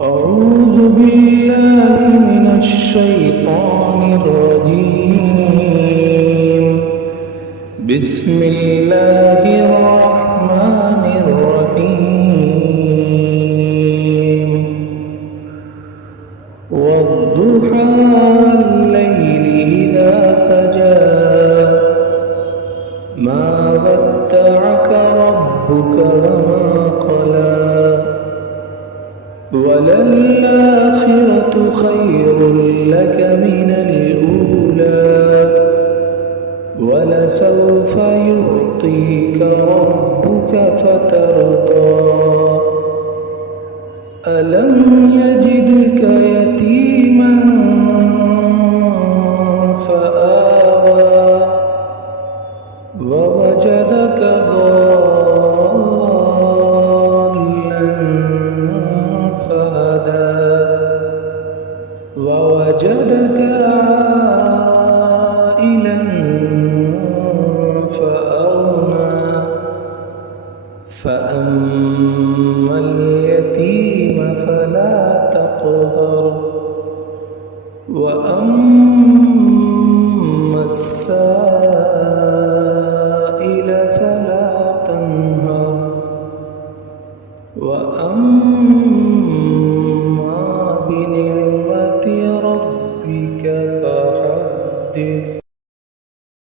أعوذ بالله من الشيطان الرجيم. بسم الله الرحمن الرحيم. والضحى والليل إذا سجى ما ودعك ربك وما قلى وللآخرة خير لك من الأولى ولسوف يعطيك ربك فترضى ألم يجدك يتيما فآوى ووجدك ضالا فهدى ووجدك عائلا فأغنى فأما اليتيم فلا تقهر وأما السائل فلا تنهر وأما بنعمة ربك فحدث.